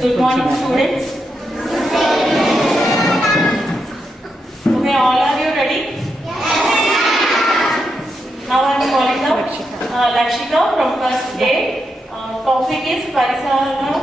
Good morning, students. Okay, all are you ready? Now I am calling the Lakshika from first A. Topic is Parisuprata.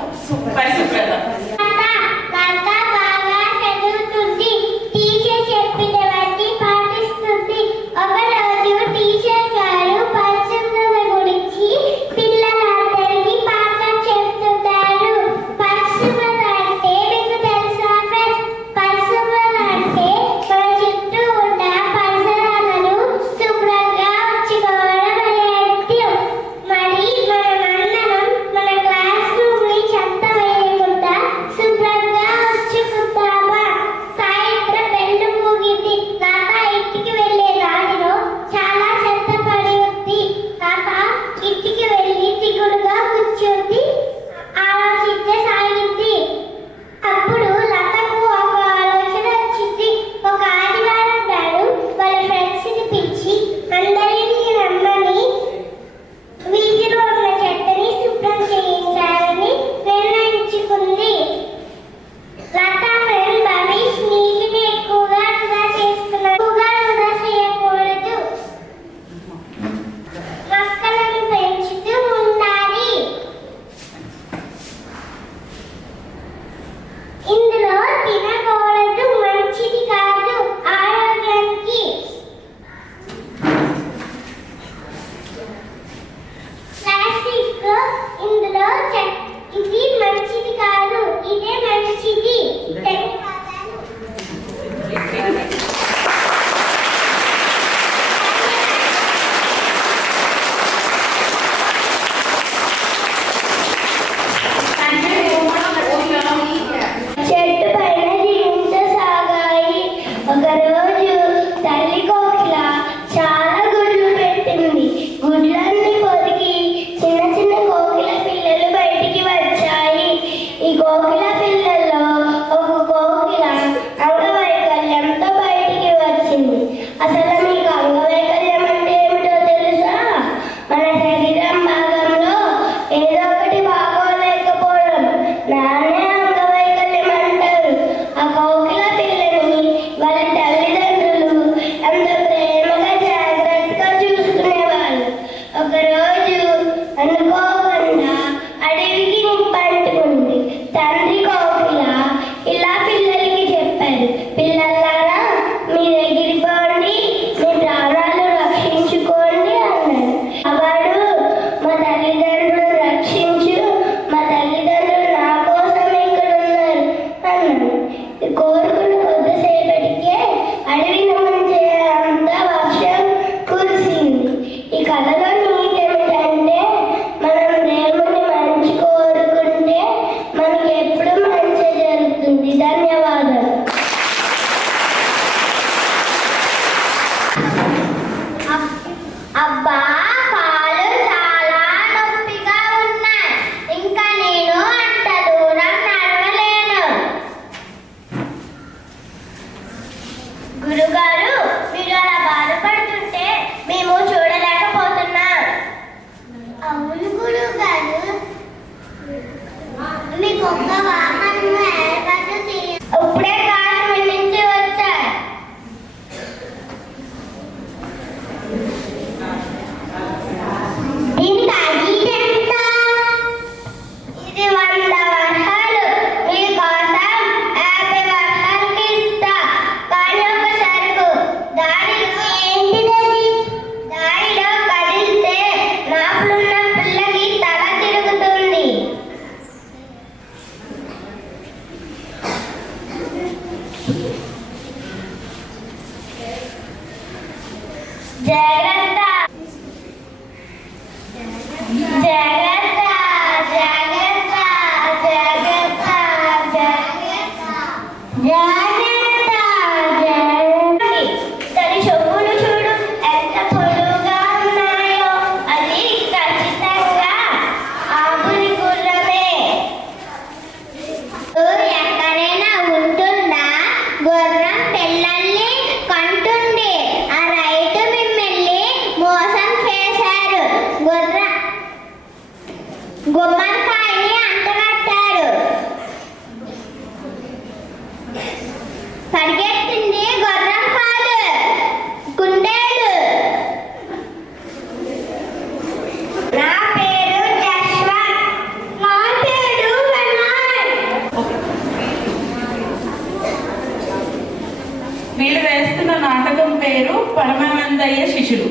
పేరు పరమానందయ్య శిష్యుడు.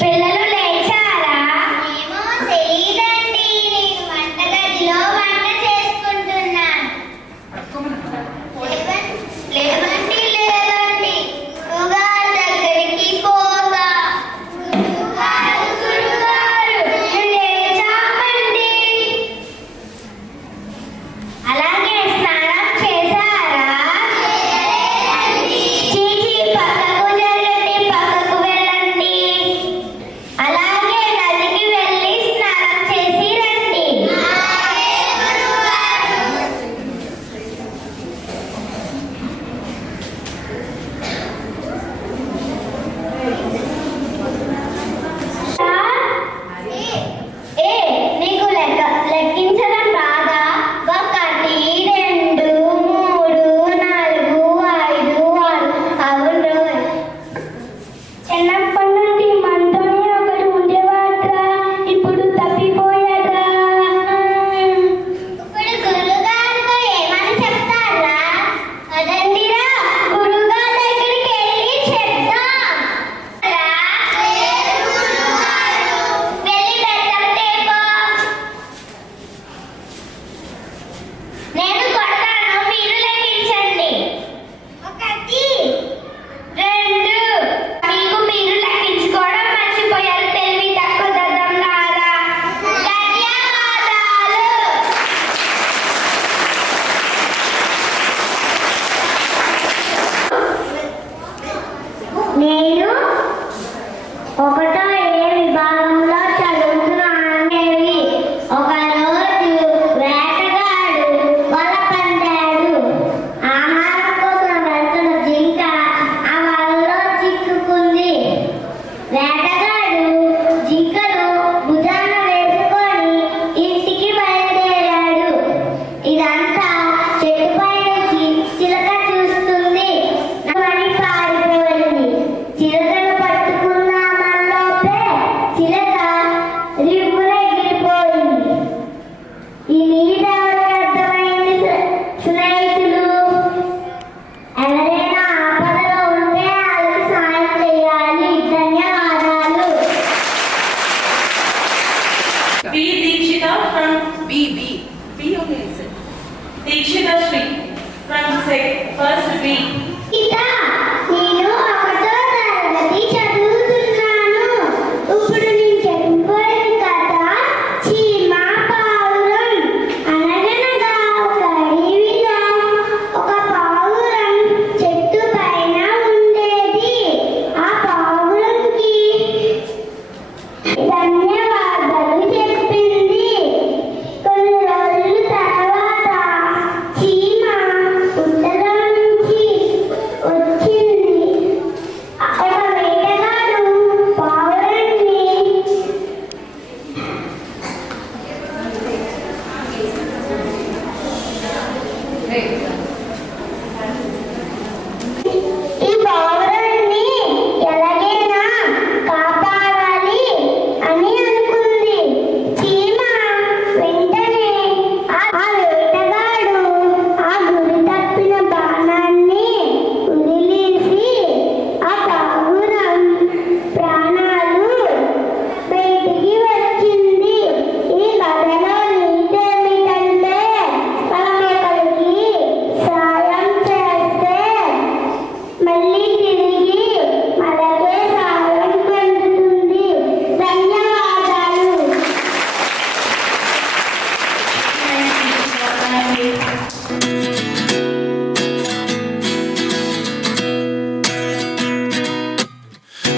పిల్లలు లేచారా? ఏమో తెలియదండి, నేను వంటగదిలో వంట చేసుకుంటున్నాను. లేదండి లేదండి, గురుగారు దగ్గరికి పోగా. గురుగారు లేచామండి. అలాగే స్నానం చేశారా? చీచి పక్కకు జరగండి, పక్కకు వెళ్ళండి. అలాగే నదికి వెళ్ళి స్నానం చేసి రండి. ఏ నీకు లెక్కించడం రాదా? 1 2 3 4 5 6. అవును, చిన్నప్పటి నుండి మనతోనే ఒకడు ఉండేవాడ్రా, ఇప్పుడు తప్పిపోయాడ్రా. ఇప్పుడు గురుగారితో ఏమని చెప్తారా? అదండిరా, గురుగారి దగ్గరికి వెళ్ళి చెప్తాం. వెళ్ళి బెత్తం తేపో. నేను కొడతాను, మీరు లెక్కించండి. 1 2. మీకు మీరు లెక్కించుకోవడం మర్చిపోయారు, తెలివి తక్కువ దద్దమ్లారా. ధన్యవాదాలు. నేను 1వ ఏ విభాగంలో చదువుతున్నానేవి. ఒకరోజు వేటగాడు వల పందాడు. ఆహారం కోసం వెళ్తున్న జింక ఆ వలలో చిక్కుకుంది. వేటగాడు జింకను భుజాన వేసుకొని ఇంటికి బయలుదేరాడు. ఇదంతా చెట్టుపై నుంచి చిలక చూస్తుంది. నవ్వని పారిపోయింది. చిలకను పట్టుకుందామన్నలోపే చిలక రివ్వున ఎగిరిపోయింది. ఈ నీతి ఎవరికి అర్థమైంది స్నేహితులు? ఎవరైనా ఆపదలో ఉంటే వాళ్ళకి సాయం చేయాలి. ధన్యవాదాలు. B. Deekshita from B only is it? Deekshita Sri from first B. గీత, నేను 1వ తరగతి చదువుతున్నాను. ఇప్పుడు నేను చెప్పబోయే కథ చీమ పావురం. అనగనగా ఒక అడవిలో ఒక పావురం చెట్టు పైన ఉండేది. ఆ పావురంకి ధన్యవాదాలు చెప్పింది. కొన్ని రోజుల తర్వాత చీమ పుట్టలో నుంచి వచ్చింది. ఒక వేటగాడు పావురాన్ని ఈ పావురాన్ని ఎలాగైనా కాపాడాలి అని అనుకుంది. చీమ వెంటనే ఆ వేటగాడు ఆ గురి తప్పిన బాణాన్ని వదిలేసి ఆ పావురం ప్రాణాలు బయటికి వచ్చింది. ఈ కథలో నీతి ఏమిటంటే, మనం ఒకరికి సాయం చేస్తే మళ్ళీ తిరిగి మనకే సాయం పొందుతుంది. ధన్యవాదాలు.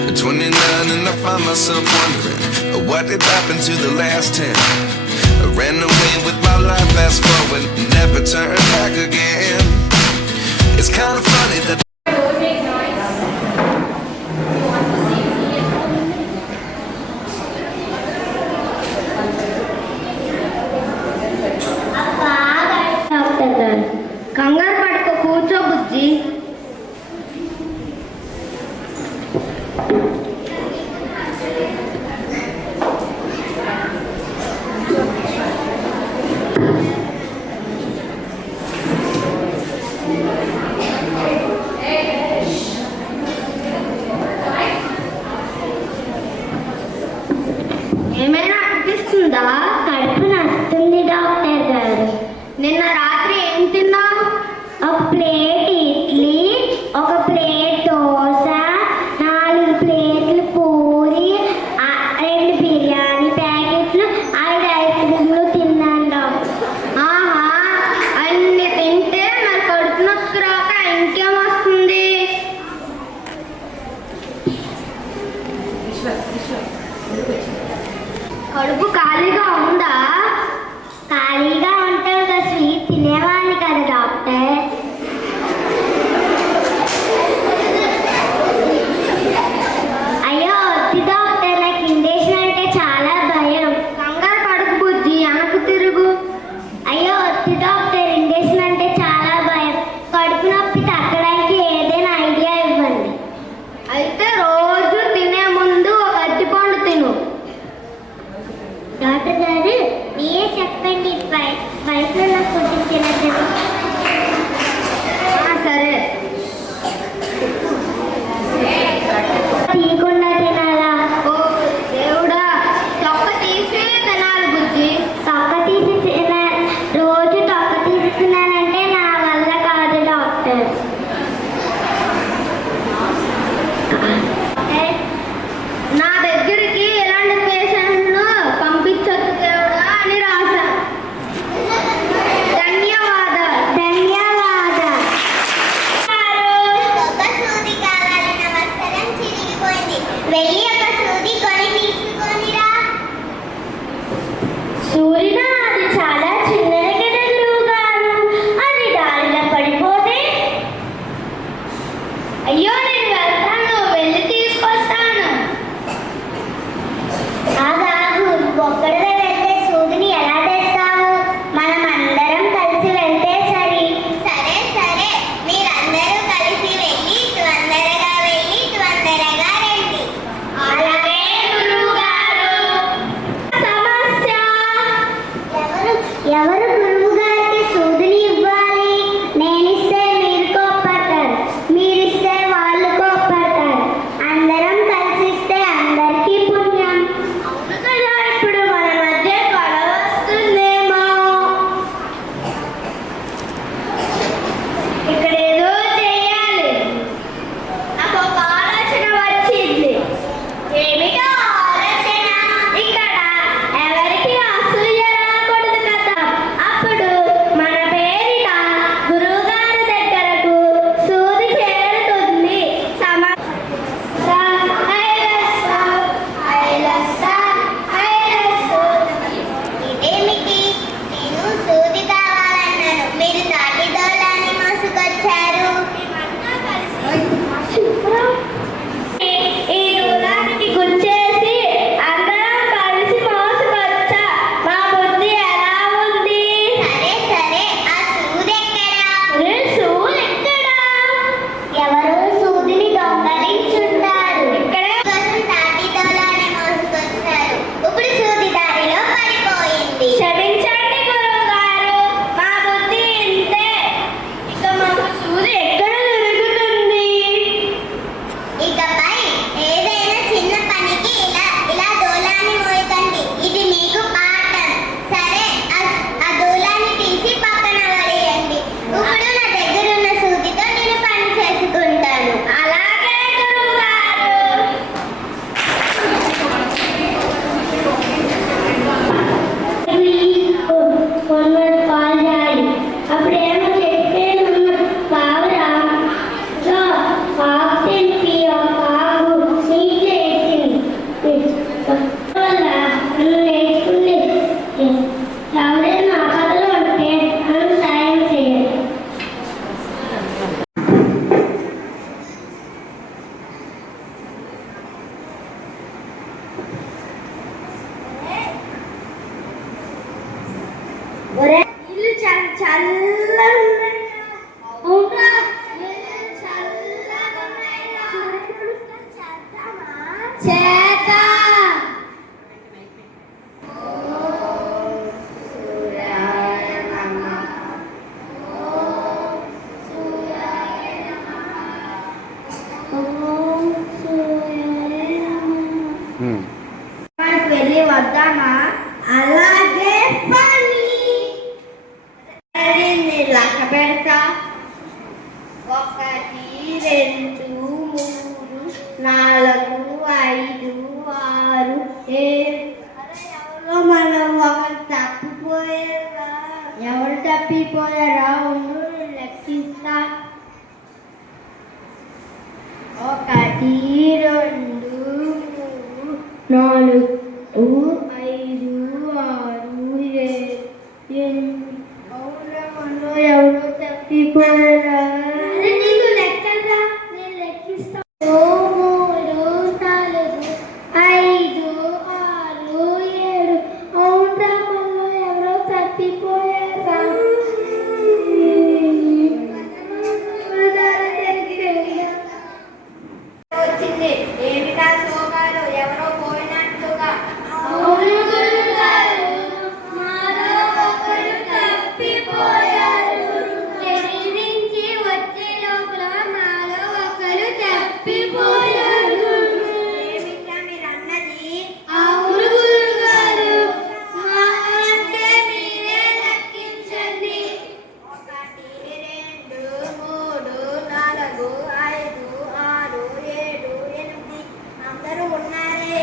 At 29 and I find myself wondering what did happen to the last 10. I ran away with my life, fast forward, never turn back again. It's kind of funny that కంగారు పట్టుకో, కూర్చో బుజ్జి. ఏమైనా అనిపిస్తుందా? కడుపు నొస్తుంది డాక్టర్ గారు. నిన్న రాత్రి ఏం తిన్నావు? ఒక ప్లేట్ ఇడ్లీ, ఒక ప్లేట్ దోశ, 4 ప్లేట్లు పూరి, 2 బిర్యానీ ప్యాకెట్లు, 5 ఐస్ క్రీమ్లు తిన్నాను డాక్టర్. ఆహా, అన్ని తింటే మరి కడుపు నొప్పి రాక ఇంకేం వస్తుంది? కడుపు ఖాళీగా ఉందా? ఖాళీగా ఉంటే ఒక స్వీట్ తినేవాడిని కదా డాక్టర్. అయ్యో వద్దు డాక్టర్, నాకు ఇంజెక్షన్ అంటే చాలా భయం. కంగారు పడుకు బుజ్జి, అనకు తిరుగు. అయ్యో వద్దు డాక్టర్, ఇంజెక్షన్ అంటే చాలా భయం. కడుపు నొప్పి తగ్గడానికి ఏదైనా ఐడియా ఇవ్వండి. అయితే రోజు తినే ముందు ఒక అరటిపండు తిను. డాక్టర్ గారు మీరే చెప్పండి, బయట ఫుడ్ తినద్దు. సరే, తీయకుండా తినాలా? ఓ దేవుడా, తొక్క తీసి తినాలి బుజ్జి. తొక్క తీసి రోజు తొక్క తీసి తినాలంటే నా వల్ల కాదు డాక్టర్. నా దగ్గరికి ఎలాంటి పేషెంట్ను పంపించొద్దు దేవుడా అని రాశాను. ధన్యవాదాలు. ఒక సూది కావాలి, నా వస్త్రం చిరిగిపోయింది. వెళ్ళి ఒక సూది కొని తీసుకొనిరా. సూర్యుడా, అది చాలా చిన్నది కదా గురువుగారు, అది దారిలో పడిపోతే? అయ్యో నేను వెళ్తాను, వెళ్ళి తీసుకొస్తాను. ఆగాగు, ఒక్కడివే వెళ్తే సూదిని ఎలా తెస్తావు? మనం అందరం కలిసి వెళ్తే సరి. సరే సరే, మీరందరూ కలిసి వెళ్ళి తొందరగా రండి. అలాగే గురువుగారు. సమస్య. ఎవరు గురువు గారికి సూదిని ఇవ్వాలి? నేనిస్తే మీరు కోప్పడతారు, మీరిస్తే వాళ్ళు కోప్పడతారు. అందరం కలిసిస్తే అందరికీ పుణ్యం. అవును కదా, ఇప్పుడు మన మధ్య గొడవ వస్తుందేమో. ఇక్కడ ఏదో చేయాలి. నాకు ఒక ఆలోచన వచ్చింది. ఏమిటో ఆలోచన? ఇక్కడ ఎవరికి అసూయ రాకూడదు కదా. అప్పుడు మన పేరిట గురువుగారి దగ్గరకు సూది చేరుతుంది. ఇదేమిటి? నేను సూది కావాలన్నాను, మీరు తాటి దోలాన్ని మోసుకొచ్చారు. ఈ దూలానికి గుచ్చేసి అందరం కలిసి మోసుకొచ్చా. మా బుద్ధి ఎలా ఉంది? సరే సరే, ఆ సూది ఎక్కడా? సూది ఎక్కడా? ఎవరు సూదిని దొంగలించుంటారు. ఇక్కడే కోసం తాటి దోలాన్ని మోసుకొచ్చారు. ఇప్పుడు సూది దారిలో పడిపోయింది. క్షమించండి గురువు గారు, మా బుద్ధి ఇంతే. ఇక మాకు సూది ఎక్కడ దొరుకుతుంది? ఇకపై ఏదైనా చిన్న పనికి ఇలా దూలాన్ని మోయకండి. ఇది మీకు పాఠం. సరే, ఆ దూలాన్ని తీసి పక్కన పడేయండి. ఇప్పుడు నా దగ్గర ఉన్న సూదితో నేను పని చేసుకుంటాను. అలాగే గురువు గారు. కాల్ చేయాలి. అప్పుడేమో చెప్పాను పావురా తెలిపి ఆగు నీళ్ళు వేసింది. నేర్చుకుని ఎవరైనా ఆపదలో ఉంటే మనం సాయం చేయాలి. ఇల్లు చల్లగా ఉన్నాయి. అవునా? చల్లగా ఉన్నాయి. చేద్దాం. పెళ్లి మళ్ళీ వద్దామా? అలాగే పని. లెక్క పెడతా. 1 2 3 4 5 6 7. ఎవరో మనం ఒకరు తప్పిపోయారా? ఎవరు తప్పిపోయారా? ఉండు లెక్కిస్తా. 1 2 3 4 5 6 7 అవునా మనలో ఎవరో తప్పిపోయారా? నీకు లెక్కరా, నేను లెక్కిస్తా. 3 4 5 6 7 అవునా మనలో ఎవరో తప్పిపోయారా? వచ్చింది ఏమిటా సోగాలు? ఎవరో పోయినట్లుగా. అవును గురుగారు, మాలో ఒకరు తప్పిపోయారు. చెరువు నుంచి వచ్చే లోపల మాలో ఒకరు తప్పిపోయారు. ఏమిటా మీరన్నది? అవును గురుగారు, మా అంటే మీరే లెక్కించండి. 1 2 3 4 5 6 7 8 అందరూ ఉన్నారే.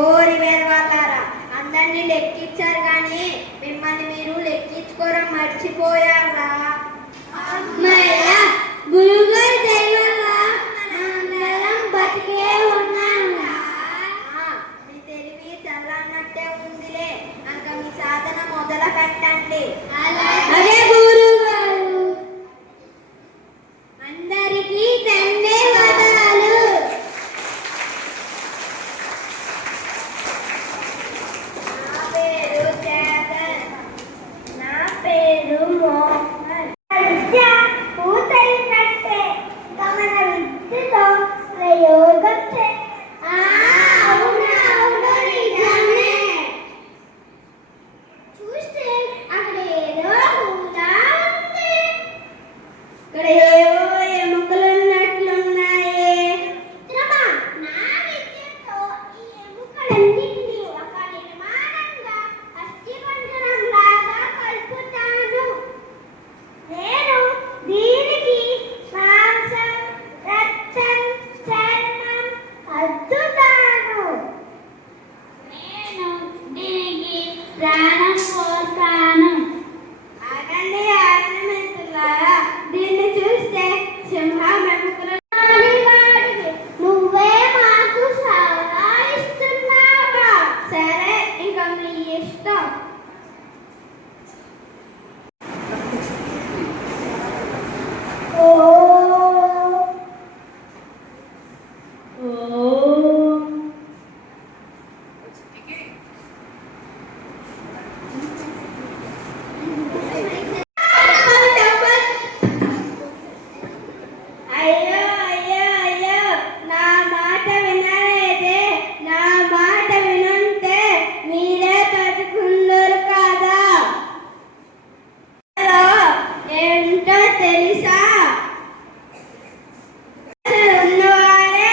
ఓరి వేరవాళ్ళారా, అందరినీ లెక్కించారు కానీ మిమ్మల్ని మీరు లెక్కించుకోవడం మర్చిపోయారా? అమ్మయ్య, గురుగారి దైవంగా అందరం బతికే ఉన్నారా? మీ తెలివి చల్లన్నట్టే ఉందిలే. అంక మీ సాధన మొదలు పెట్టండి. అలాగే గురుగారు. అందరికీ ధన్యవాదాలు. నా పేరు జగన్. నా పేరు మోహన్. విద్య పూతయినట్టే గమన విద్యతో ప్రయోగం అవును అవును నిజమే. చూస్తే అక్కడ ఏదో కూడా ఉంది. ఇక్కడ ఏవో ఎముకలు ఉన్నట్లున్నాయే. మిత్రమా, నా విద్యతో ఈ ఎముకలన్నింటినీ ఒక నిర్మాణంగా అస్థిపంజరంలాగా కలుపుతాను. నేను దీనికి మాంసం, రక్తం, చర్మం అద్దుతాను. నేను దీనికి ప్రాణం పోస్తాను. ఆగండి ఆగండి మిత్రులారా, దీన్ని చూస్తే సింహం ఎముకలు. నువ్వే మాకు సలహా ఇస్తున్నావా? సరే, ఇక మీ ఇష్టం. అయ్యో అయ్యో అయ్యో, నా మాట వినలేదే. నా మాట వినుంటే మీరే బతుకుందరు కదా. ఏంటో తెలుసా? ఉన్నవారే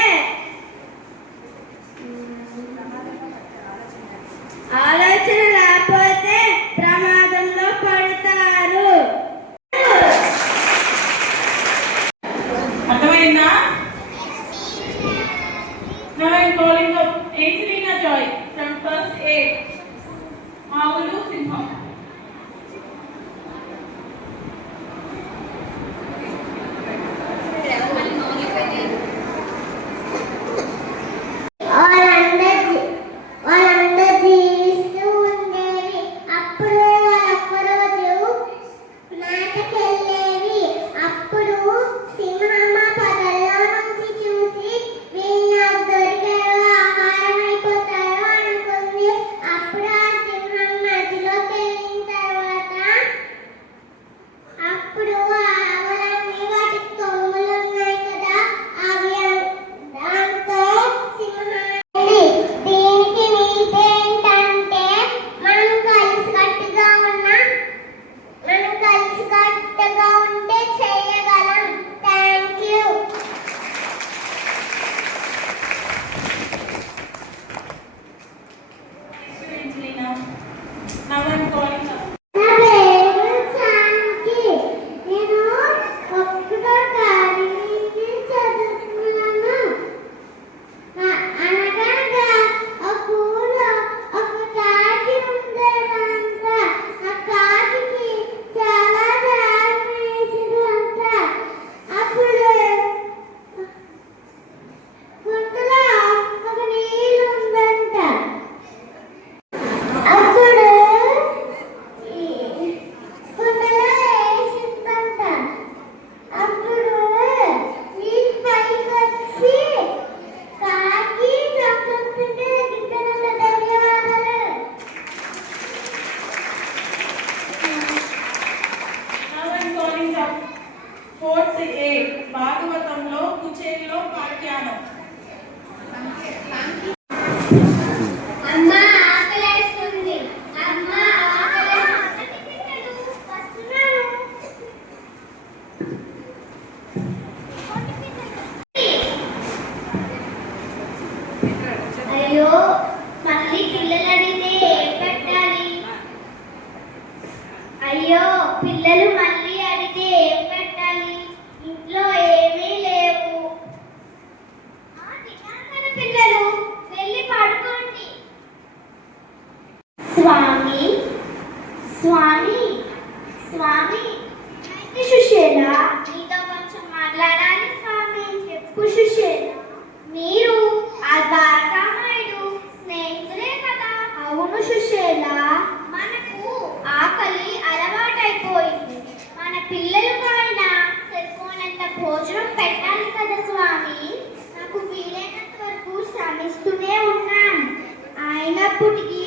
ఆలోచన లేకపోతే ప్రమాదంలో పడతారు. అర్థమైందా? Now I am calling up Angelina Joy from first A. ఆవులు సింహం. వాళ్ళందరూ జీవిస్తూ ఉండేవి. అప్పుడు వాళ్ళొక్కరు స్వామి స్వామి సుశీల, నీతో కొంచెం మాట్లాడాలి స్వామి. చెప్పు సుశీల. మీరు ఆ బాలరామాయుడు స్నేహితులే కదా? అవును సుశీల. మనకు ఆకలి అలవాటైపోయింది. మన పిల్లలకు అయినా సరిపోనంత భోజనం పెట్టాలి కదా స్వామి. నాకు వీలైనంత వరకు శ్రమిస్తూనే ఉన్నాను. అయినప్పటికీ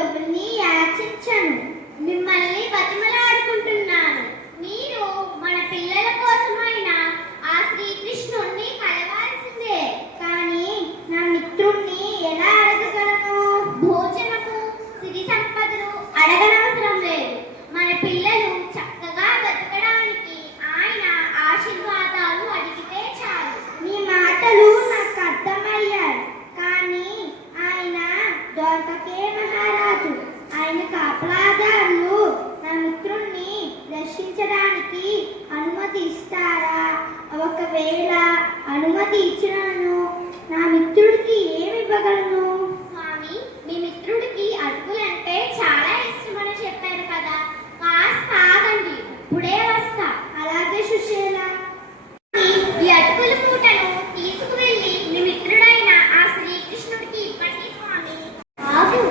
ఎవరిని యాచించను. మిమ్మల్ని బతిమలాడుకుంటున్నాను. మీరు మన పిల్లల కోసమైనా ఆ శ్రీకృష్ణుణ్ణి కలవాల్సిందే. కానీ నా మిత్రుణ్ణి ఎలా అడగగలను? భోజనము, సిరి సంపదలు అడగనవసరం లేదు. మన పిల్లలు చక్కగా బతకడానికి ఆయన ఆశీర్వాదాలు అడిగితే చాలు. మీ మాటలు నాకు అర్థమయ్యాయి. కానీ ఆయన దొరకకే మహారాజు. ఆయన కాపలాదారులు నా మిత్రుణ్ణి రక్షించడానికి అనుమతి ఇస్తారా? ఒకవేళ అనుమతి ఇచ్చినను నా మిత్రుడికి ఏమి ఇవ్వగలను? స్వామి, మీ మిత్రుడికి అటుకులంటే చాలా ఇష్టమని చెప్పారు కదా. కాస్త ఆగండి, ఇప్పుడే వస్తా. అలాగే సుశీల. ఈ అటుకుల పూటను తీసుకువెళ్ళి మీ మిత్రుడైన ఆ శ్రీకృష్ణుడికి ఇవ్వండి స్వామి. ఆగు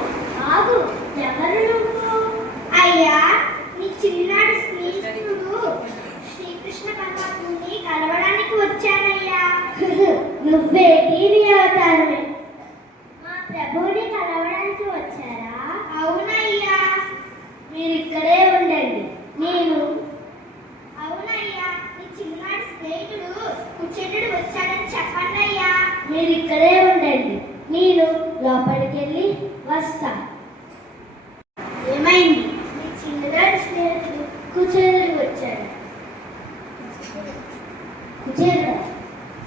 ఆగు, ఎవరు నువ్వు? అయ్యా, నీ చిన్నాడు స్నేహితుడు శ్రీకృష్ణ పరమాత్ముని కలవడానికి వచ్చానయ్యా. నువ్వేటి అవతారమే? మా ప్రభువుని కలవడానికి వచ్చారా? అవునయ్యా. మీరు ఇక్కడే ఉండండి. నేను అవునయ్యా, నీ చిన్నాడు స్నేహితుడు కుచేటుడు వచ్చాడని చెప్పండి అయ్యా. మీరు ఇక్కడే ఉండండి, నేను లోపలికి వెళ్ళి వస్తా. ఏమైంది? నీ చిన్ననాటి స్నేహితుడు కుచేటుడు వచ్చాడు. కుచేటుడా?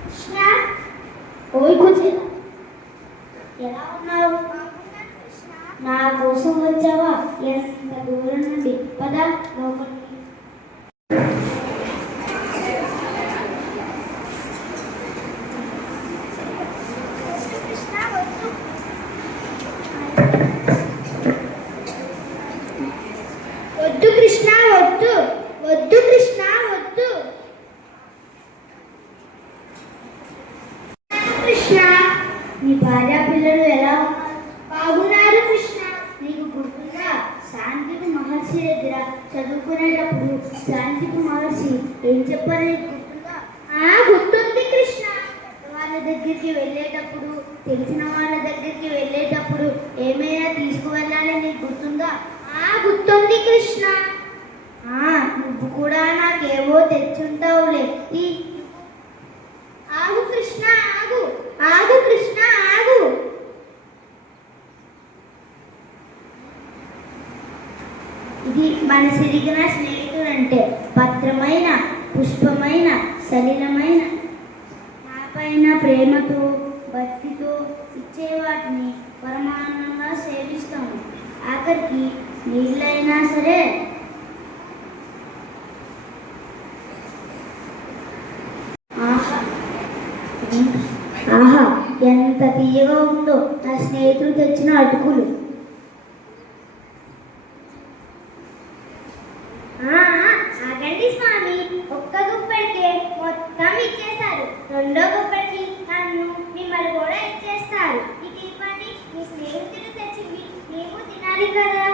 కృష్ణ, ఓయ్ కుచేట, ఎలా ఉన్నావు? నా కోసం వచ్చావా? ఎంత దూరం నుండి? పద లోపలికి. వద్దు కృష్ణ, వద్దు వద్దు కృష్ణ, వద్దు. కృష్ణ, నీ భార్య పిల్లలు ఎలా ఉన్నారు? బాగున్నారు కృష్ణ. నీకు గుర్తుందా, శాంతిపు మహర్షి దగ్గర చదువుకునేటప్పుడు శాంతిపు మహర్షి ఏం చెప్పారో నీకు గుర్తుందా? గుర్తుంది కృష్ణ. వాళ్ళ దగ్గరికి వెళ్ళేటప్పుడు, తెలిసిన వాళ్ళ దగ్గరికి వెళ్ళేటప్పుడు ఏమైనా తీసుకువెళ్ళాలి, నీకు గుర్తుందా? గుర్తుంది కృష్ణ. నువ్వు కూడా నాకేవో తెచ్చుంటావులే. ఆగు కృష్ణ, ఆగు ఆగు కృష్ణ, ఆగు. ఇది మన సిరిగిన స్నేహితుడంటే. భద్రమైన, పుష్పమైన, సలిలమైన, నాపైన ప్రేమతో భక్తితో ఇచ్చే వాటిని పరమానందంగా సేవిస్తాము. ఆఖరికి నీళ్ళైనా సరే. ఆహా, ఎంత తీయగా ఉందో నా స్నేహితులు తెచ్చిన అటుకులు. ఆగండి స్వామి, ఒక్క గుప్పెడికే మొత్తం ఇచ్చేశారు. రెండో గుప్పెడికి నన్ను మిమ్మల్ని కూడా ఇచ్చేస్తారు. ఇది ఇవ్వండి, మీ స్నేహితులు తెచ్చింది మేము తినాలి కదా.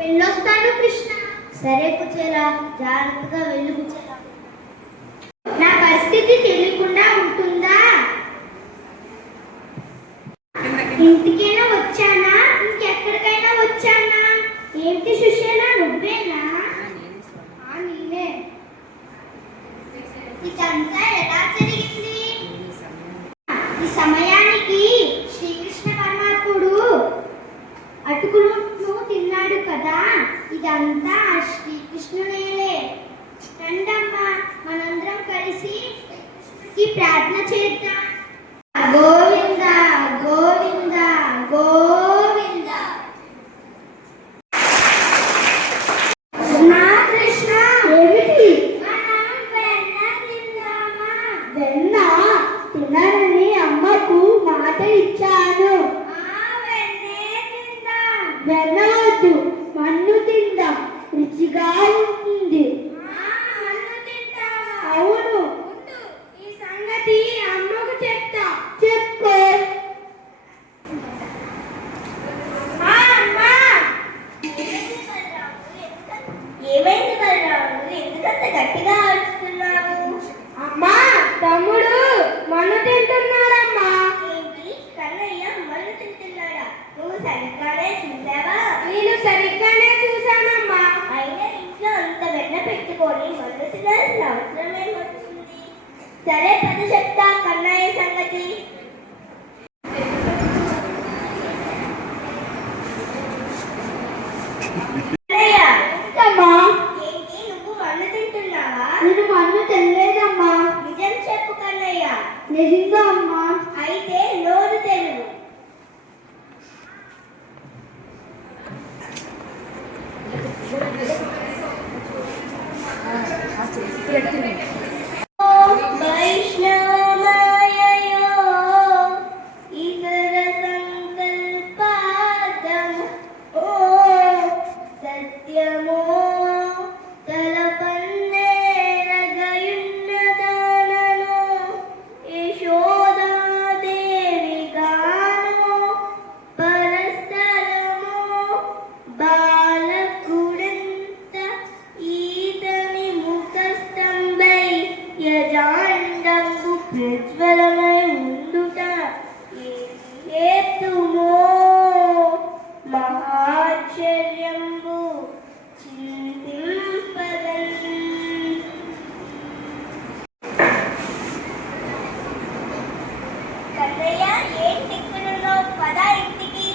వెళ్ళొస్తాను కృష్ణ. సరే కుచేలా, జాగ్రత్తగా వెళ్ళు కుచేలా. నా పరిస్థితి తెలియకుండా ఉంటుందా? ఇంటికైనా వచ్చానా, ఇంకెక్కడికైనా వచ్చానా? ఏంటి సుశీల, నువ్వేనా? నేనే. ఇదంతా ఎలా జరిగింది? ఈ సమయానికి శ్రీకృష్ణ పరమాత్ముడు అటుకులను తిన్నాడు కదా. ఇదంతా శ్రీకృష్ణునేలే. రండమ్మా, మనందరం కలిసి ప్రార్థన చేద్దాం. గోవింద గోవింద గోవింద. కృష్ణ, ఏమిటి? వెన్న తిన్నానని అమ్మకు మాట ఇచ్చాను. వెన్న వద్దు, మన్ను తిందా. సరిగ్గానే చూసావా? నేను సరిగ్గానే చూసానమ్మా. అయినా ఇంట్లో అంత వెన్న పెట్టుకొని మళ్ళీ తినాల్సిన అవసరం ఏమొచ్చింది? సరే పద చెప్తా కన్నయ్య సంగతి. ఏంటి నువ్వు మన్ను తింటున్నావా? నేను మన్ను తినలేదమ్మా. నిజం చెప్పు కన్నయ్య. నిజంగా అమ్మా. అయితే నోరు తెలుగు. వైష్ణవమాయయో ఈశ్వర సంకల్పాదం ఓ సత్యమో తలపన్నేరగయున్నదానను యశోదాదేవి గాను పరస్థలము బాలకుడంత ఈతని ముఖస్తంభై యజాండంబు ప్రజ్వలమై ఉండుట హేతుమో మహాశ్చర్యంబు చింతింపదన్. కన్నయ్య ఏంటి ఇక్కడున్నావు? పద ఇంటికి.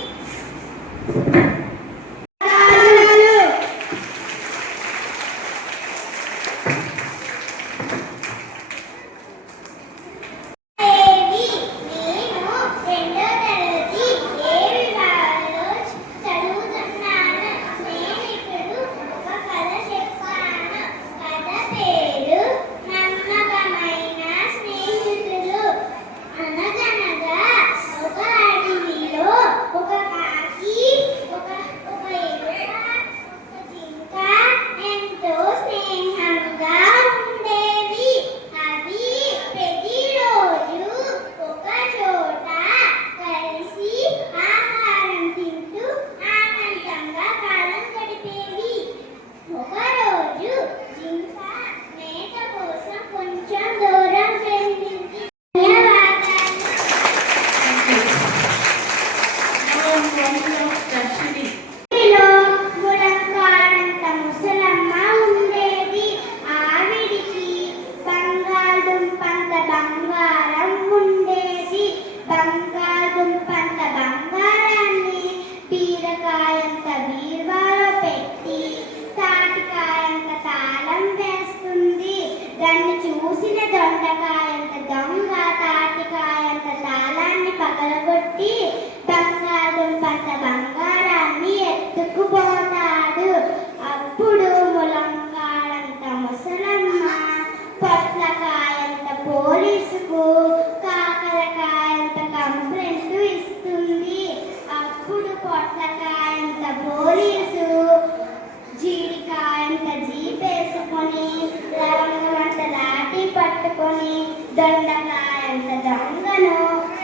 దొండకాయంత దొంగను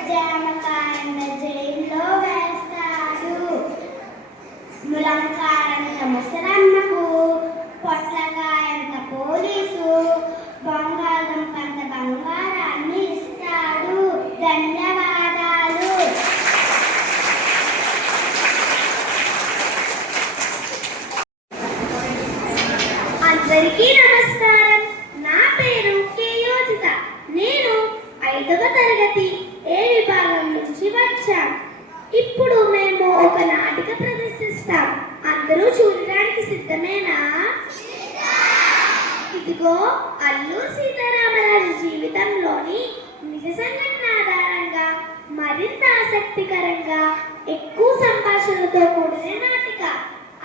జామకాయంత జైల్లో వేస్తాడు. ములంకాయంత ముసలమ్మకు పొట్లకాయంత పోలీసు బంగాళదుంపంత బంగారాన్ని ఇస్తాడు. ధన్యవాదాలు. అందరికీ నమస్కారం. నా పేరు కేయోజిత. నేను 5వ తరగతి ఏ విభాగం నుంచి వచ్చాం. ఇప్పుడు మేము ఒక నాటిక ప్రదర్శిస్తాం. అందరూ చూడడానికి సిద్ధమేనా? ఇదిగో అల్లూరి సీతారామరాజు జీవితంలోని నిజ సంఘటన ఆధారంగా మరింత ఆసక్తికరంగా ఎక్కువ సంభాషణలతో కూడిన నాటిక.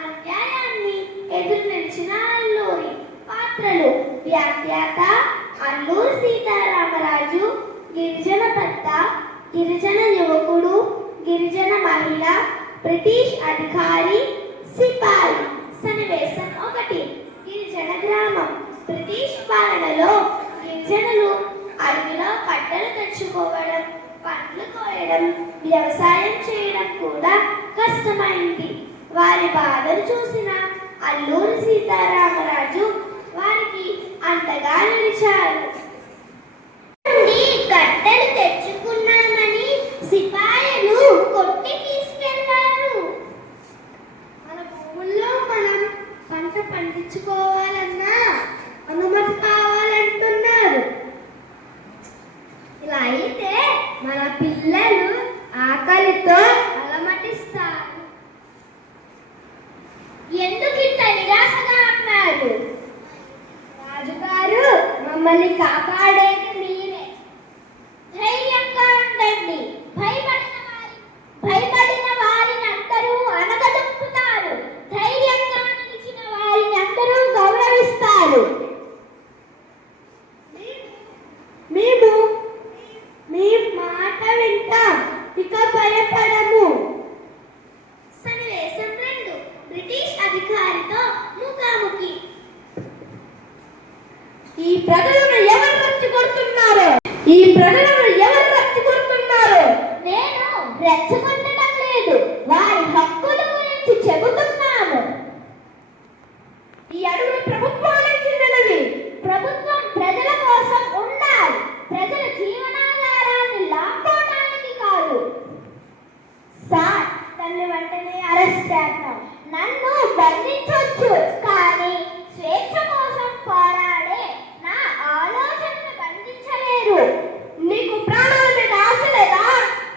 అన్యాయాన్ని ఎదురు నిలిచిన అల్లూరి పాత్రలు. వ్యాఖ్యాత అల్లూరి సీతారామరాజు గిరిజన భర్త, గిరిజన యువకుడు, గిరిజన మహిళ, బ్రిటిష్ అధికారి, సిపాయి. సన్నివేశం 1. గిరిజన గ్రామం. బ్రిటిష్ పాలనలో గిరిజనులు అడవిలో కట్టెలు తెచ్చుకోవడం, పండ్లు కోయడం, వ్యవసాయం చేయడం కూడా కష్టమైంది. వారి బాధలు చూసిన అల్లూరి సీతారామరాజు వారికి అంతగా నిలిచారు. కట్టెలు తెచ్చుకున్నామని సిపాయిలు కొట్టి తీసుకెళ్లారు. బ్రిటిష్ అధికారితో ముఖాముఖి. ఈ ప్రజలను ఎవరు రెచ్చగొడుతున్నారు? ఈ ప్రజలను ఎవరు రెచ్చగొడుతున్నారు? నేను రెచ్చగొట్టడం లేదు, వారి హక్కుల గురించి చెబుతున్నాను. ఈ అడుగులు ప్రభుత్వానికి చెందినవి. ప్రభుత్వం ప్రజల కోసం ఉండాలి, ప్రజల జీవనాధారాన్ని లాక్కోవడానికి కాదు. సార్, నన్ను వెంటనే అరెస్ట్ చేద్దాం. నన్ను బంధించొచ్చు, కానీ స్వేచ్ఛ కోసం పోరాడే నా ఆలోచనను బంధించలేరు. నీకు ప్రాణాల మీద ఆశ లేదా?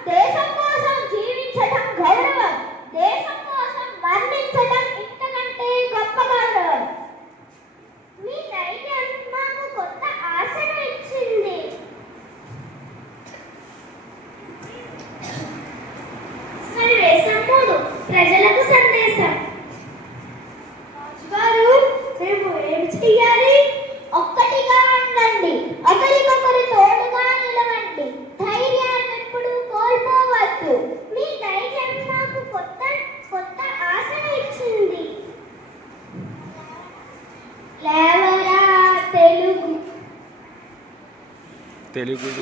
దేశం కోసం జీవించడం గౌరవం, దేశం కోసం మరణించడం ఇంతకంటే గొప్ప గౌరవం. మీ ధైర్యం నాకు కొత్త ఆశను ఇచ్చింది. సందేశం 3, ప్రజలకు సందేశం. రాజుగారు, మేము ఏం చెయ్యాలి? ఒక్కటిగా ఉండండి, ఒకరికొకరు తోడుగా నిలవండి, ధైర్యాన్ని ఎప్పుడు కోల్పోవద్దు. మీ ధైర్యం నాకు కొత్త ఆశను ఇచ్చింది. లేవరా తెలుగు,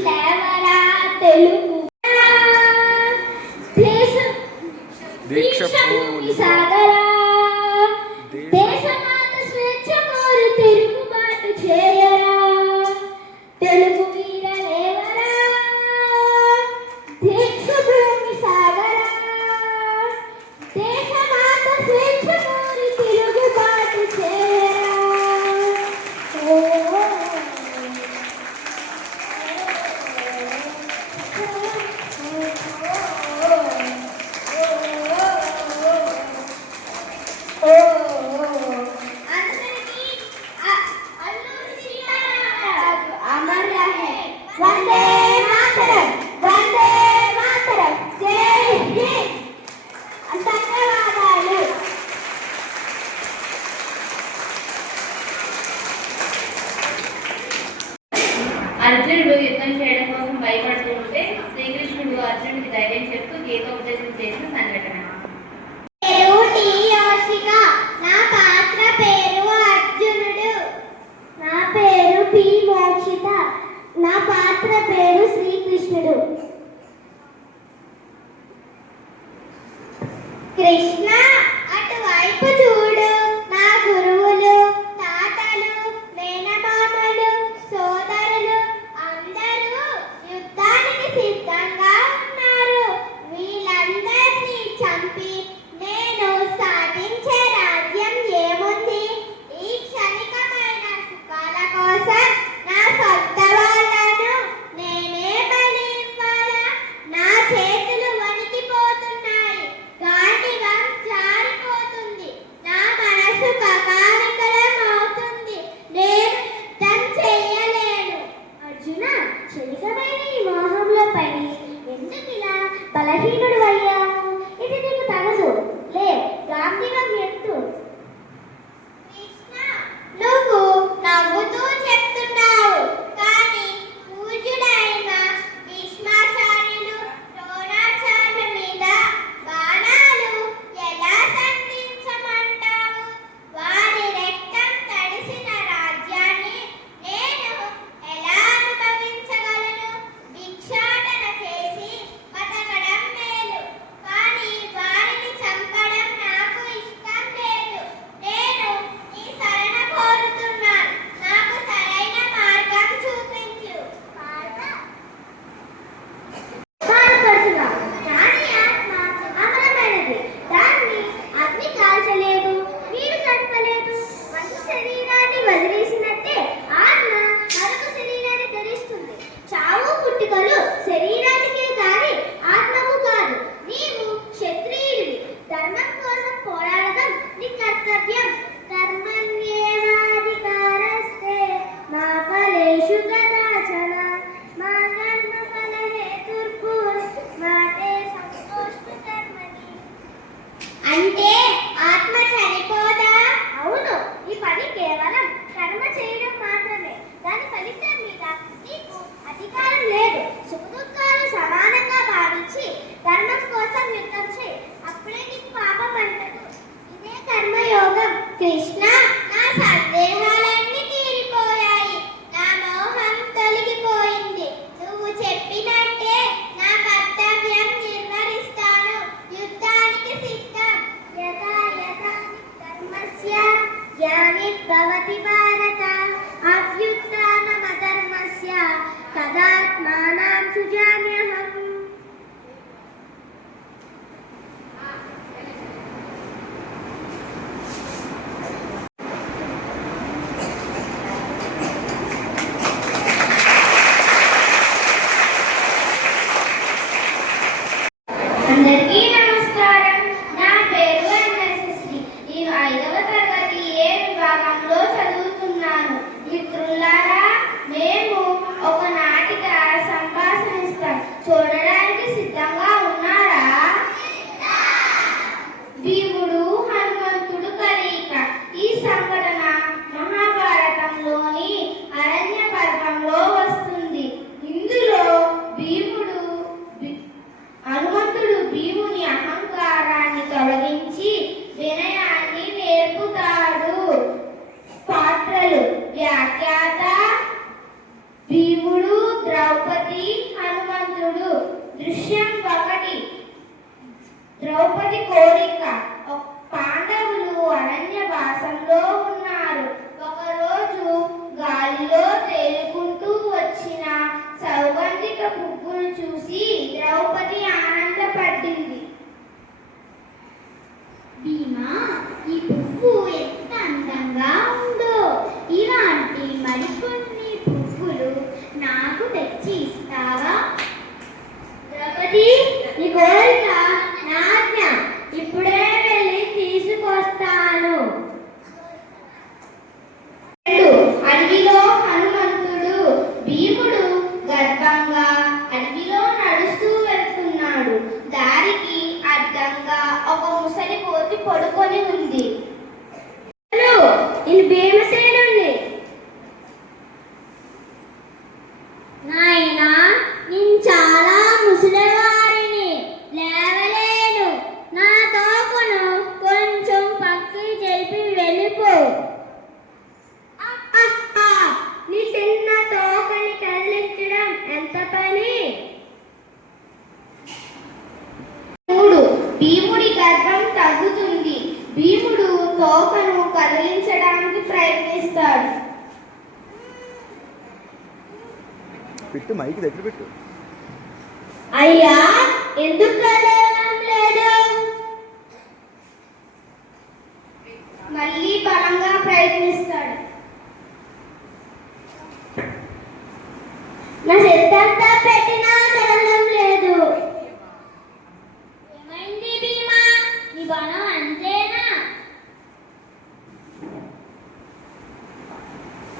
లేవరా తెలుగు, దీక్ష భూమి సాగరా, దేశమాత స్వేచ్ఛ కోరి తిరుగుబాటు చేయరా, తెలుగు వీర లేవరా, దీక్ష భూమి సాగరా, దేశమాత స్వేచ్ఛ కోరి తిరుగుబాటు చేయరా. అమర్ రహే, వందే మాతరం, వందే మాతరం, జై హింద్. ధన్యవాదాలు. అర్జునుడు యుద్ధం చేయడం కోసం భయపడుతూ ఉంటే శ్రీకృష్ణుడు అర్జునుడికి ధైర్యం చెప్తూ గీతోపదేశం చేసిన సంఘటన. పేరు టి యోషిక, నా పాత్ర పేరు అర్జునుడు. నా పేరు పి మోక్షిత, నా పాత్ర పేరు శ్రీకృష్ణుడు. కృష్ణ, అటువైపు చూడు. నా గురువులు, తాతలు, మేనమామలు, సోదరులు అందరూ యుద్ధానికి సిద్ధంగా ఉన్నారు. వీళ్ళందరినీ చంపి నేను సాధించే రాజ్యం ఏముంది? ఈ క్షణికమైన సుఖాల కోసం నా సొంత వాళ్ళను నేనే బలి ఇవ్వాలా? నా చేతులు వణికిపోతున్నాయి, గాండివం జారిపోతుంది, నా మనసు కకావికలం అవుతుంది. నేను యుద్ధం చెయ్యలేను. అర్జున, క్షణికమైన ఈ మోహంలో పడి ఎందుకు ఇలా బలహీనుడు అయ్యావు? ఇది నీకు తగదు. లే, గాంధీవం ఎత్తు. కృష్ణ, నువ్వు నవ్వుతూ చెప్తున్నావు, కానీ పూజ్యుడైన భీష్మాచార్యులు, ద్రోణాచార్యుల మీద బాణాలు ఎలా సంధించమంటావు? వారి రక్తం తడిసిన రాజ్యాన్ని నేను ఎలా అనుభవించగలను? భిక్షాటన చేసి బతకడం మేలు, కానీ వారిని చంపడం నాకు ఇష్టం లేదు. నేను నీ శరణ కోరుతున్నాను, నాకు సరైన మార్గం చూపించు. బాధపడుతున్నావు, కానీ ఆత్మ అమరమైనది, దాన్ని అగ్ని కాల్చలేదు, నీరు తడపలేదు. మంచి శరీరాన్ని వదిలేసినట్టే ఆత్మ మరొక శరీరాన్ని ధరిస్తుంది. చావు పుట్టుకలు శరీరానికే కానీ ఆత్మకు కాదు. నీవు క్షత్రియుడివి, ధర్మం కోసం పోరాడడం నీ కర్తవ్యం. కర్మణ్యేవాధికారస్తే మా ఫలేషు కదాచన, మా కర్మ ఫల హేతుర్భూర్ మాతే సంతోషు కర్మణి. అంటే ఆత్మ చనిపోదా? అవును, ఈ పని కేవలం కర్మ చేయడం మాత్రమే, దాని ఫలితం మీద నీకు అధికారం లేదు. సుఖదుఖాలు సమానంగా భావించి ధర్మం కోసం యుద్ధం చేయి, అప్పుడే నీకు పాపం అంటదు. ఇదే కృష్ణ, నా సందేహాలన్నీ తీరిపోయాయి. నా మోహం తొలగిపోయింది. నువ్వు చెప్పినట్టే నా కర్తవ్యం నిర్వహిస్తాను. యుద్ధానికి సిద్ధం. యథా యథా ధర్మస్య గ్లానిర్భవతి భారత, అభ్యుత్థానమధర్మస్య తదాత్మానం సృజామ్యహం. అందరికీ నమస్కారం. నా పేరు ఎన్ఎస్ఎస్డి. నేను 5వ తరగతి ఏ విభాగంలో చదువుతున్నాను. మిత్రులారా, మేము ఒక నాటిక సంభాషిస్తాం. చూడడానికి సిద్ధంగా ఉన్నారా? భీముడు హనుమంతుడు కలయిక. ఈ సంఘటన మహాభారతంలోని అరణ్య పర్వంలో వస్తుంది. ఇందులో హనుమంతుడు భీముని అహంకారాన్ని తొలగించి వినయాన్ని నేర్పుతాడు. పాత్రలు: వ్యాఖ్యాత భీముడు, ద్రౌపది, హనుమంతుడు. దృశ్యం 1. ద్రౌపది కోరిక. పాండవులు అరణ్యవాసంలో ఉన్నారు. ఒకరోజు గాలిలో తేలుకుంటూ వచ్చిన సౌగంధిక పువ్వును చూసి ద్రౌపది ఆనందపడింది. భీమా, ఈ పువ్వు ఎంత అందంగా ఉందో! ఇలాంటి మరికొన్ని పువ్వులు నాకు తెచ్చి ఇస్తావా? ద్రౌపది, నీ కోరిక నా ఆజ్ఞ. ఇప్పుడే వెళ్ళి తీసుకొస్తాను. అడవిలో హనుమంతుడు. భీముడు గర్వంగా అడవిలో నడుస్తూ వెళ్తున్నాడు. దారికి అడ్డంగా ఒక ముసలి కోతి పడుకొని ఉంది. నేను భీమసేనుణ్ణి. నాయనా, నేను చాలా ముసలివాడిని, లేవలేను. నా తోకను కొంచెం పక్కకి జరిపి వెళ్ళిపో. నీ చిన్న తోకని కదిలించడం ఎంత పని? భీముడి గర్వం తగ్గుతుంది. భీముడు తోకను కదిలించడానికి ప్రయత్నిస్తాడు. పెట్టు, మైకి దగ్గర పెట్టు. అయ్యా, ఎందుకు కదలడం లేదు? మళ్ళీ బలంగా ప్రయత్నిస్తాడు. నా శక్తంతా పెట్టినా కదలడం లేదు. ఏమైంది భీమా? నీ బలం అంతేనా?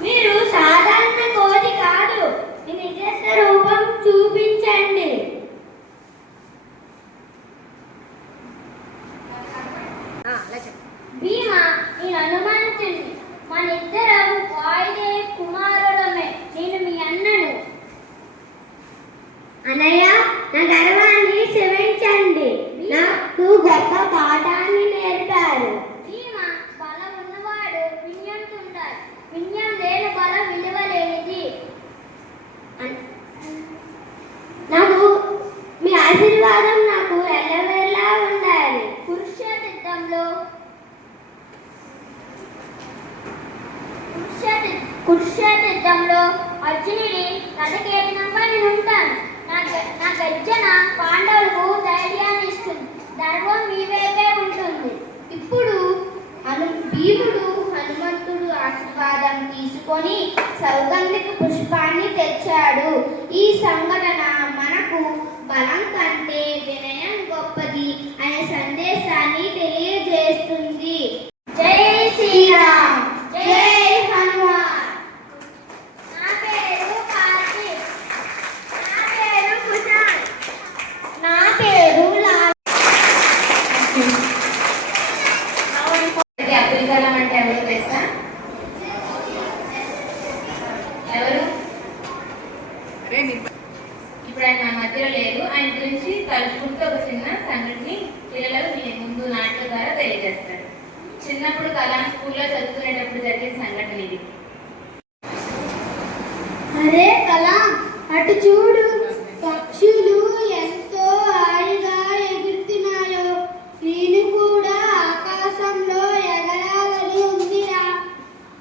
మీరు సాధారణ కోతి కాదు. మీ నిజ స్వరూపం చూపించండి. భీమా, నేను హనుమంతుని. మనిద్దరం వాయుదేవ కుమారులమే. నేను మీ అన్నను. అన్నయ్య, నా గర్వాన్ని క్షమించండి. నాకు గొప్ప పాఠాన్ని నేర్పారు. భీమా, బలం ఉన్నవాడు వినయంతో ఉండాలి. వినయం లేని బలం విలువలేనిది. నాకు మీ ఆశీర్వాదం నాకు ఎల్లవేళలా ఉండాలి. కురుక్షేత్రంలో అర్జునుడి రథకేతనంపై నేను ఉంటాను. నా గర్జన పాండవులకు ధైర్యాన్ని ఇస్తుంది. ధర్మం మీ వైపే ఉంటుంది. ఇప్పుడు భీముడు హనుమంతుడు ఆశీర్వాదం తీసుకొని సౌగంధిక పుష్పాన్ని తెచ్చాడు. ఈ సంఘటన మనకు బలం కంటే వినయం గొప్పది అనే సందేశాన్ని తెలియజేస్తుంది. జై శ్రీరామ్, జై హనుమాన్. నా పేరు కార్తీక్. నా పేరు కుశాల్. నా పేరు అబ్దుల్ కలాం అంటే ఎవరు తెలుసా? ఎవరు? ఇప్పుడు ఆయన మన మధ్యలో లేదు. ఆయన గురించి తలుచుకుంటూ ఒక చిన్న సంగతిని పిల్లలకు మీ ముందు నాటక ద్వారా తెలియజేస్తాడు. చిన్నప్పుడు కళా స్కూల్లో చదువుకునేటప్పుడు జరిగిన సంఘటన ఇది. అరే కళా, అటు చూడు, పక్షులు ఎంతో హాయిగా ఎగురుతున్నాయో. నేను కూడా ఆకాశంలో ఎగరాలని ఉందిరా.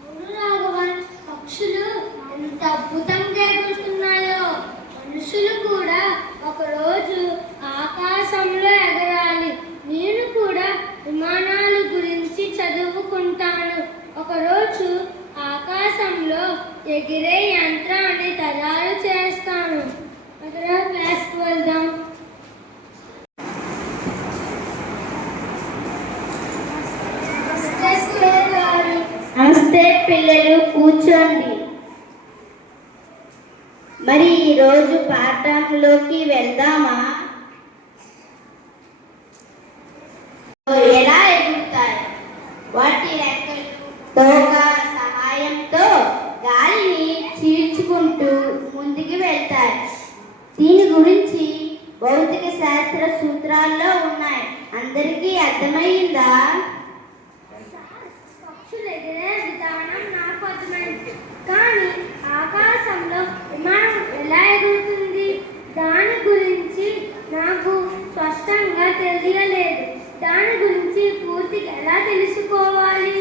అవును రాఘవన్, పక్షులు ఎంత అద్భుతంగా ఎగురుతున్నాయో. మనుషులు కూడా ఒకరోజు ఆకాశంలో ఎగరాలి. నేను కూడా విమానాల గురించి చదువుకుంటాను. ఒకరోజు ఆకాశంలో ఎగిరే యంత్రాన్ని తయారు చేస్తాను. అదరా క్లాస్కి వెళ్దాం. నమస్తే పిల్లలు, కూర్చోండి. మరి ఈరోజు పాఠంలోకి వెళ్దామా? ఎలా ఎగురుతాయి? వాటి రెక్కలు, తోక సహాయంతో గాలిని చీల్చుకుంటూ ముందుకు వెళ్తాయి. దీని గురించి భౌతిక శాస్త్ర సూత్రాల్లో ఉన్నాయి. అందరికీ అర్థమైందా? పక్షులు ఎగిరే విధానం నాకు అర్థమైంది, కానీ ఆకాశంలో విమానం ఎలా ఎగురుతుంది దాని గురించి నాకు స్పష్టంగా తెలియలేదు. దాని గురించి పూర్తిగా ఎలా తెలుసుకోవాలి?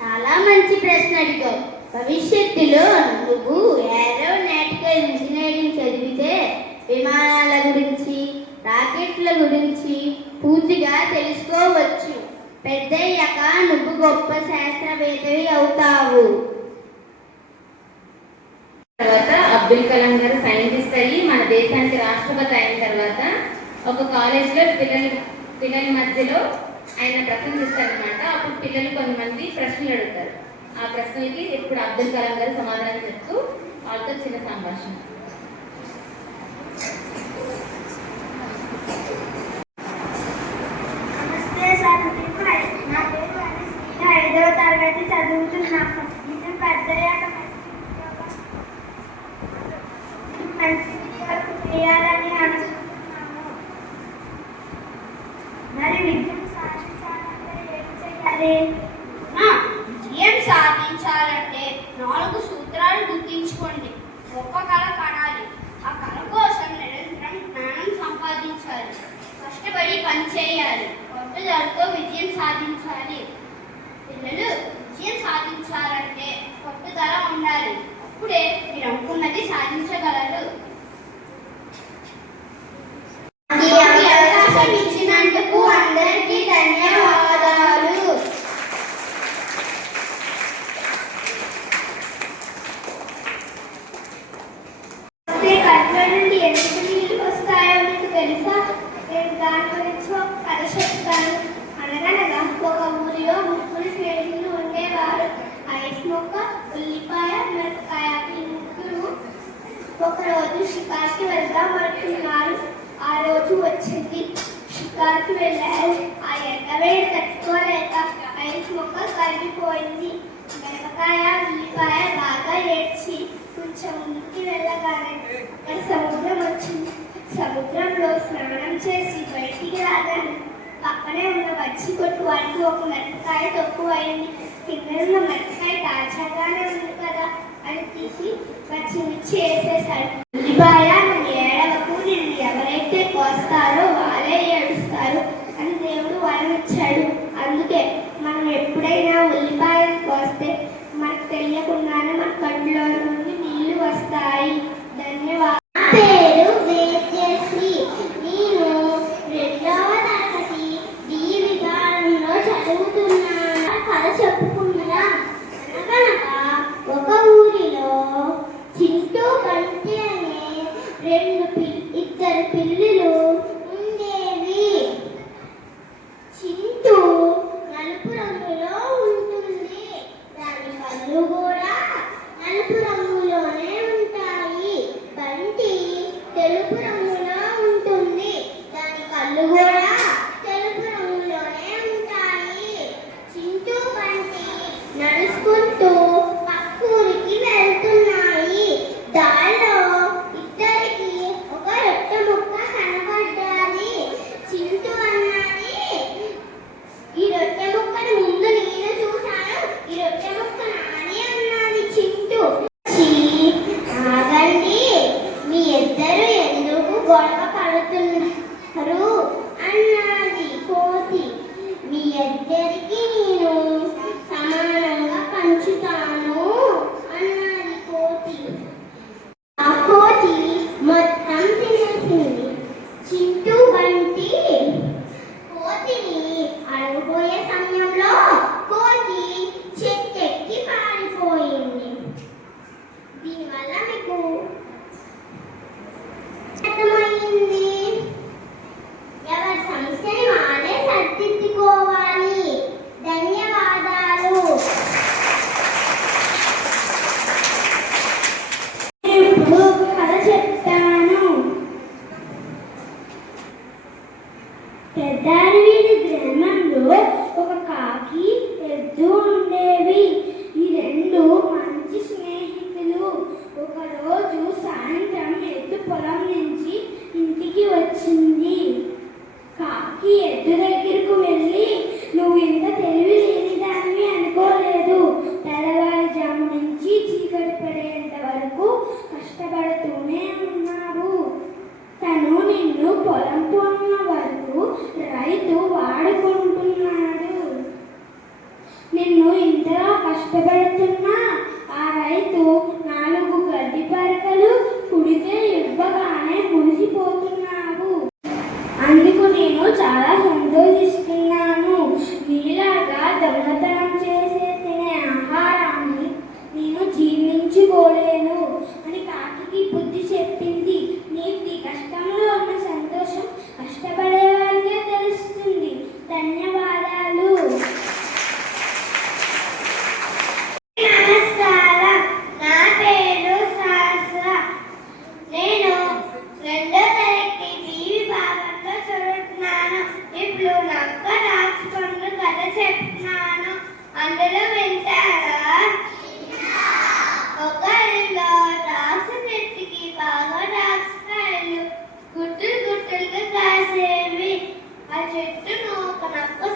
చాలా మంచి ప్రశ్న అడిగావు. భవిష్యత్తులో నువ్వు ఏరోనాటికల్ ఇంజనీరింగ్ చదివితే విమానాల గురించి, రాకెట్ల గురించి పూర్తిగా తెలుసుకోవచ్చు. పెద్దయ్యాక నువ్వు గొప్ప శాస్త్రవేత్తవి అవుతావు. తర్వాత అబ్దుల్ కలాం గారు సైంటిస్ట్ అయ్యి మన దేశానికి రాష్ట్రపతి అయిన తర్వాత ఒక కాలేజ్లో పిల్లల మధ్యలో ఆయన ప్రసంగిస్తారనమాట. అప్పుడు పిల్లలు కొంతమంది ప్రశ్నలు అడుగుతారు. ఆ ప్రశ్నలకి ఇప్పుడు అబ్దుల్ కలాం గారు సమాధానం చెప్తూ వాళ్ళతో చిన్న సంభాషణ. నమస్తే సార్, నా పేరు అనిశ్రీని, 5వ తరగతి చదువుతున్నాను. నేను పెద్దయ్యాక మంచి ఉద్యోగం చేయాలని అనుకుంటున్నాను. మరి విజయం సాధించాలంటే ఏం చేయాలి? విజయం సాధించాలంటే 4 సూత్రాలు గుర్తించుకోండి. గొప్ప కళ కనాలి. ఆ కళ కోసం నిరంతరం జ్ఞానం సంపాదించాలి. కష్టపడి పని చేయాలి. పట్టుదలతో విజయం సాధించాలి. పిల్లలు, విజయం సాధించాలంటే పట్టుదల ఉండాలి. అప్పుడే మీరు అనుకున్నది సాధించగలరు. ఈ అవకాశం ఇచ్చినందుకు అందరికీ ధన్యవాదాలు. కట్ల నుండి ఎందుకు నీళ్ళు వస్తాయో మీకు తెలుసా? నేను దాని గురించి ఒక కథ చెప్తాను. అనగనగా ఒక ఊరిలో 3 స్నేహితులు ఉండేవారు. ఐస్ మొక్క, ఉల్లిపాయ, మిరపకాయ. ఈ 3 ఒకరోజు షికార్కి వెళ్దాం అనుకున్నారు. ఆ రోజు వచ్చింది. షికార్కి వెళ్ళారు. ఆ ఎండవేడి తట్టుకోలేక ఐస్ మొక్క కరిగిపోయింది. మిరపకాయ, ఉల్లిపాయ బాగా ఏడ్చి కొంచెం ముందుకి వెళ్ళగానే అక్కడ సముద్రం వచ్చింది. సముద్రంలో స్నానం చేసి బయటికి రాగానే పక్కనే ఉన్న వచ్చి కొట్టు వాడికి ఒక మిరపకాయ తక్కువైంది. కింద ఉన్న మిరపకాయ తాజాగానే ఉంది కదా అని తీసి పచ్చిమిర్చి వేసేశాడు. ఉల్లిపాయ, నువ్వు ఏడవకు, నిన్ను ఎవరైతే కోస్తారో వాళ్ళే ఏడుస్తారు అని దేవుడు వరం ఇచ్చాడు. అందుకే మనం ఎప్పుడైనా ఉల్లిపాయను కోస్తే మనకు తెలియకుండానే మన కళ్ళలో నుండి నీళ్లు వస్తాయి. ధన్యవాదాలు. నా పేరు వేద్యశ్రీ. నేను 2వ తరగతి డి విభాగంలో చదువుతున్నాను. కథ చెప్పుకున్నా. అనగనగా ఒక ఊరిలో చింటూ, బంటి అనే 2 పిల్లులు ఉండేవి. చింటూ నలుపు రంగులో ఉంటుంది. దాని కళ్ళు కూడా నలుపు రంగులోనే ఉంటాయి.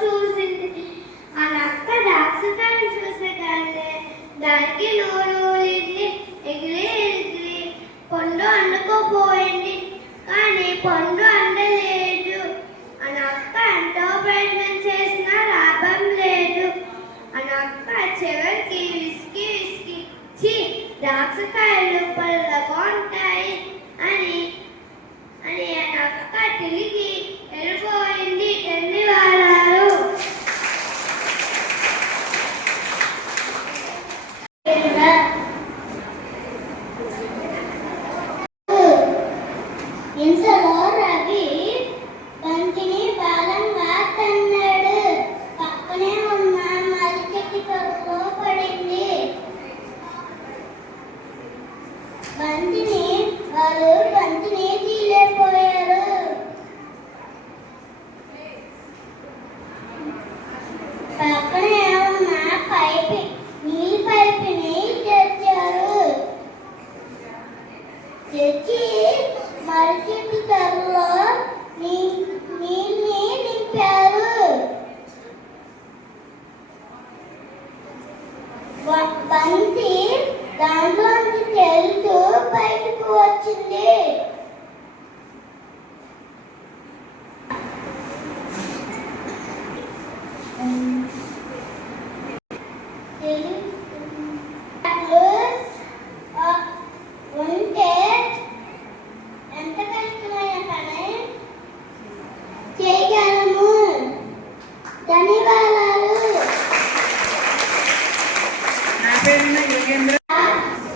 చూసింది. ఆ నక్క దాక్షకాయలు చూసేదాన్ని దానికి నూరింది. ఎగిరి ఎగిరి పండు అండుకోపోయింది, కానీ పండు అందలేదు. ఆ నక్క ఎంతో ప్రయత్నం చేసినా లాభం లేదు. ఆ నక్క చివరికి విసికి విసికి ఛీ, దాక్షకాయలు పళ్ళగా ఉంటాయి అని అని ఆ నక్క తిరిగి వెళ్ళిపోయింది. ధన్యవాదాలు. ఇంతలో రవి బంతిని బలంగా తన్నాడు. పక్కనే ఉన్న మరిచెట్టు తొట్టులో పడింది. బంతిని తీలేపోయారు. పక్కనే ఉన్న నీళ్ళ పైపుని తెచ్చారు. తెచ్చి మరిచెట్టు తొట్టులో నీళ్ళని నింపారు. బంతి దాంట్లోంచి తేలుతూ బయటకు వచ్చింది. ఉంటే ఎంత కష్టమైన పని చేయగలము. ధన్యవాదాలు.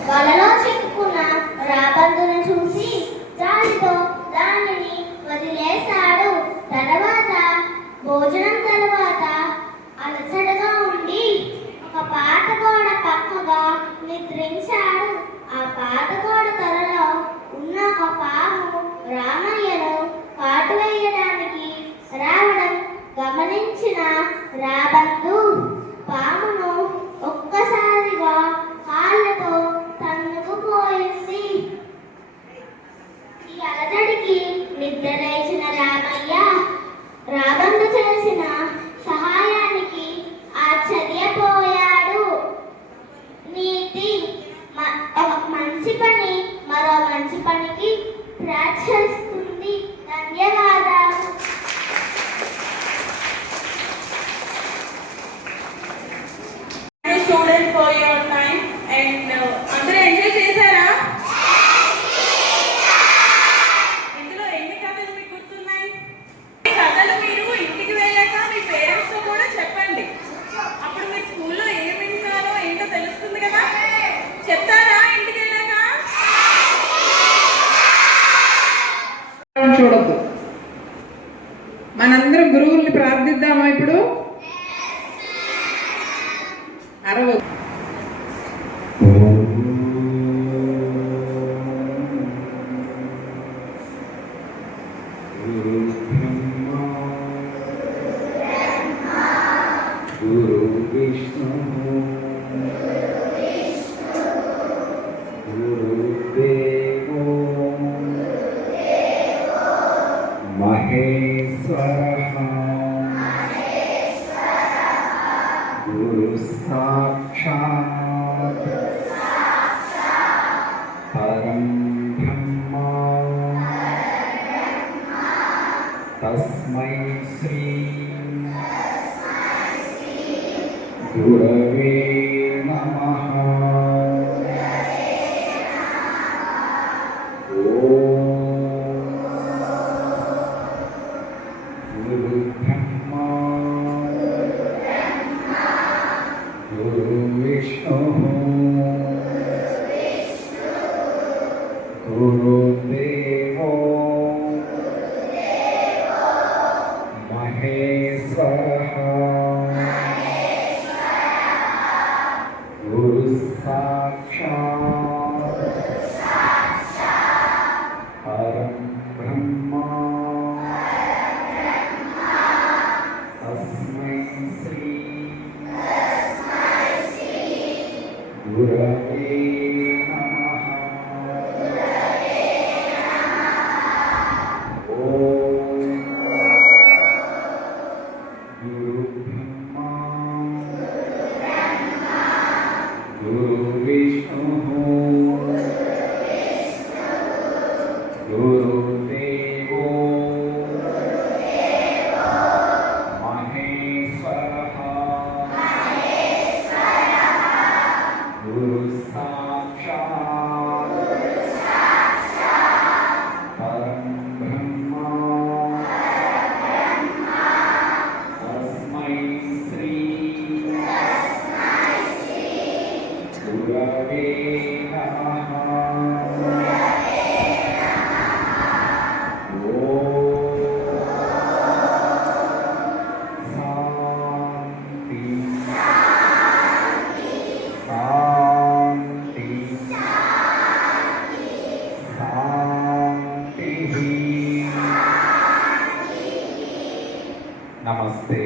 వలలో చిక్కుకున్న రాబందును చూసి జాలితో దానిని వదిలేశాడు. తర్వాత భోజనం తర్వాత అలసటగా ఉండి ఒక పాత గోడ పక్కగా నిద్రించాడు. ఆ పాత గోడ తలలో ఉన్న ఒక పాము రామయ్యను కాటు వేయడానికి రావడం గమనించిన రాబందు పామును ఒక్కసారిగా కాళ్ళతో తన్నుకుపోయింది. ఈ అలజడికి నిద్రలేచిన రామయ్య రాబందు చేసిన సహాయానికి ఆశ్చర్యపోయాడు. నీతి ఒక మంచి పని మరో మంచి పనికి ప్రోత్సహిస్తుంది. ధన్యవాదాలు. Students for your time and అందరూ ఎంజాయ్ చేశారా? ఇందులో ఎన్ని కథలు మీకు గుర్తున్నాయి? ఈ కథలు మీరు ఇంటికి వెళ్ళాక మీ పేరెంట్స్ తో కూడా చెప్పండి. అప్పుడు మీ స్కూల్లో ఏం వింటారో ఏంటో తెలుస్తుంది కదా. చెప్తారా ఇంటికి వెళ్ళాక? చూడద్దు. మనందరం గురువుల్ని ప్రార్థిద్దామా ఇప్పుడు? అరవద్దు. గురు విష్ణు గురుదేవో మహేశ్వరః గురు సాక్షాత్ పరం బ్రహ్మ తస్మై శ్రీ గురవే నమః. గురు బ్రహ్మ గురు విష్ణు గురుదేవో మహేశ్వరః గురు సాక్షాత్ పరం బ్రహ్మ తస్మై శ్రీ గురవే నమః. ఓం గురు నమస్తే